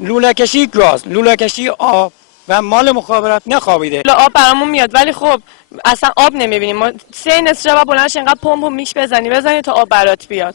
لوله کشی گاز، لوله کشی آب و مال مخابرات نخوابیده. آب برامون میاد ولی خب اصلا آب نمیبینیم. ما 3 شب بلند شیم اینقدر پمپ و میش بزنی تا آب برات بیاد.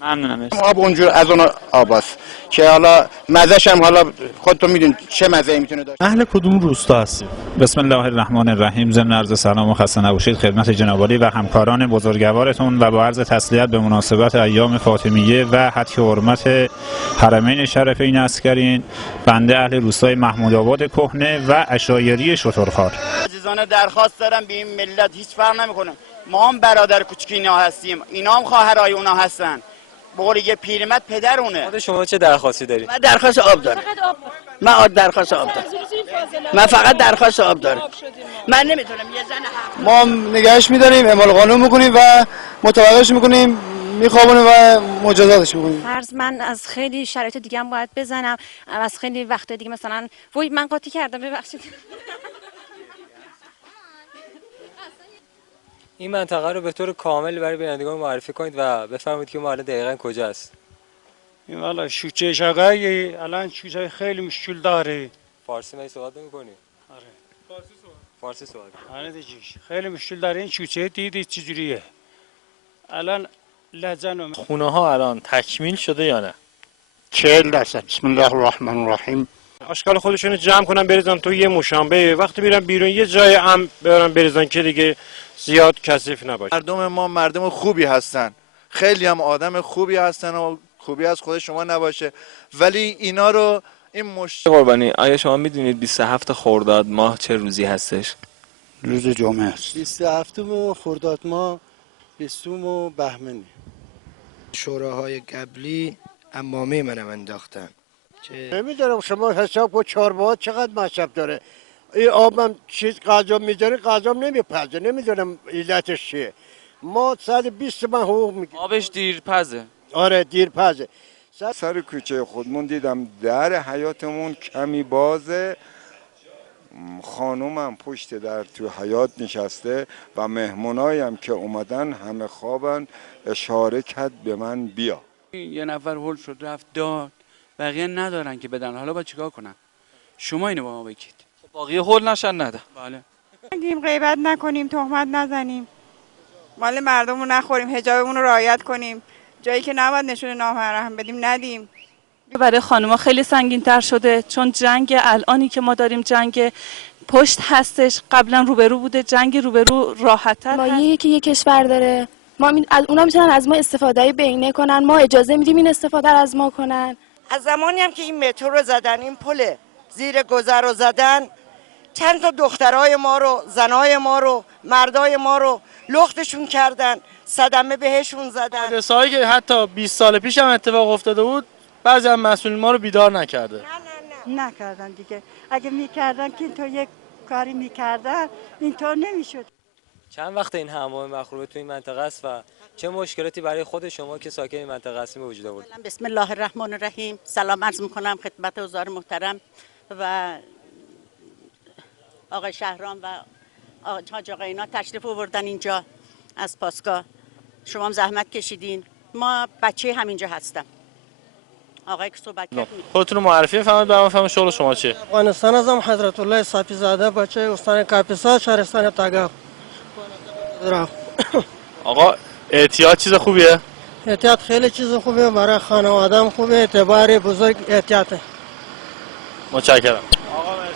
ممنونم. مرسی. آب اونجور از اون آب است که حالا مزهش هم حالا خودتون میدون چه مزه‌ای میتونه داشته. اهل کدوم روستا هستید؟ بسم الله الرحمن الرحیم. ضمن عرض سلام و خسته نباشید خدمت جناب عالی و همکاران بزرگوارتون و با عرض تسلیت به مناسبت ایام فاطمیه و حتی حرمت حرمین شریفین عسکرین، بنده اهل روستای محمودآباد کهنه و عشایری شترخوار. عزیزان درخواست دارم به این ملت هیچ فرق نمیکنه. ما هم برادر کوچیک اینا هستیم، اینا هم خواهرای اونا هستن. بقول یه پیرمرد پدرونه. خود شما چه درخواستی دارید؟ من درخواست آب دارم. من درخواست آب دارم. من فقط درخواست آب دارم. من نمیتونم یه زن ما نگهش میداریم، اعمال قانون میکنیم و متوقفش میکنیم، میخوابونیم و مجازاتش میکنیم. فرض من از خیلی شرایط دیگه هم باید بزنم، از خیلی وقت دیگه مثلا وای من قاطی کردم ببخشید. این منطقه رو به طور کامل برای بینندگان معرفی کنید و بفرمایید که ما الان دقیقاً کجاست. این والا شوچه شقایی الان شوچه خیلی مشکل داره. فارسی می صحبت نمی‌کنی؟ آره. فارسی صحبت. آره دیجیش خیلی مشکل داره. این شوچه دیدید چجوریه الان؟ لجن خونه ها الان تکمیل شده یا نه؟ 40%. بسم الله الرحمن الرحیم. اشکال خودشونو جمع کنن بریزن تو یه مشنبه، وقتی میرن بیرون یه جای هم برن بریزن که دیگه زیاد کثیف نباشه. مردم ما مردم خوبی هستن، خیلی هم آدم خوبی هستن و خوبی از خود شما نباشه، ولی اینا رو این قربانی، آیا شما میدونید 27 خرداد ماه چه روزی هستش؟ روز جمعه است. 27 خرداد ماه 20 بهمنی. شوراهای قبلی امامه منم انداختن. نمیدونم شما حساب کن چهارباغ چقدر مصرف داره. این آبم چیز غذا میذاره، غذا نمیپزه، نمیدونم علتش چیه. ما 120 من حقوق میگیم. آبش دیرپزه. آره دیرپزه. سر کوچه خودمون دیدم در حیاتمون کمی بازه، خانومم پشت در تو حیات نشسته و مهمونایم که اومدن همه خوابن، اشاره کرد به من بیا. یه نفر هول شد رفت داد، بقیه ندارن که بدن، حالا باید چیکار کنن؟ شما اینو با ما بگید. باقی هول نشن نده. بله. نگیم غیبت نکنیم، تهمت نزنیم، مال مردمو نخوریم، حجابمون رو رعایت کنیم، جایی که نباید نشون نامحرم بدیم ندیم. برای خانوما خیلی سنگین‌تر شده چون جنگ الانی که ما داریم جنگ پشت هستش، قبلا روبرو بوده، جنگ روبرو راحت‌تر هست. مایه‌ای که یک کشور داره، ما از اونا میتونن از ما استفاده بهینه کنن، ما اجازه میدیم این استفاده رو از ما کنن. از زمانی هم که این مترو رو زدن، این پل زیر گذر رو زدن، چند تا دخترای ما رو، زنای ما رو، مردای ما رو لختشون کردن، صدمه بهشون زدن. حادثه‌ای که حتی 20 سال پیش هم اتفاق افتاده بود، بعضی از مسئولین ما رو بیدار نکرده. نکردن دیگه. اگه میکردن که اینطور یک کاری میکردن اینطور نمیشد. چند وقت این حمام مخروبه تو این منطقه است و چه مشکلاتی برای خود شما که ساکن این منطقه هستید به وجود آورد؟ بسم الله الرحمن الرحیم. سلام عرض میکنم خدمت حضار محترم و آقای شهرام و حاج آقا اینا تشریف آوردن اینجا از پاسگاه. شما هم زحمت کشیدین. ما بچه همینجا هستم. آقای که صحبت کردن. خودتون رو معرفی بفرمایید برام، بفرمایید شغل شما چیه؟ افغانستان ازم حضرت الله صافی زاده، بچه استان کاپیسا، شهرستان تاگاف. آقا احتیاط چیز خوبیه؟ احتیاط خیلی چیز خوبه، برای خانواده خوبه، اعتبار بزرگ احتیاطه. متشکرم. آقا مرسی.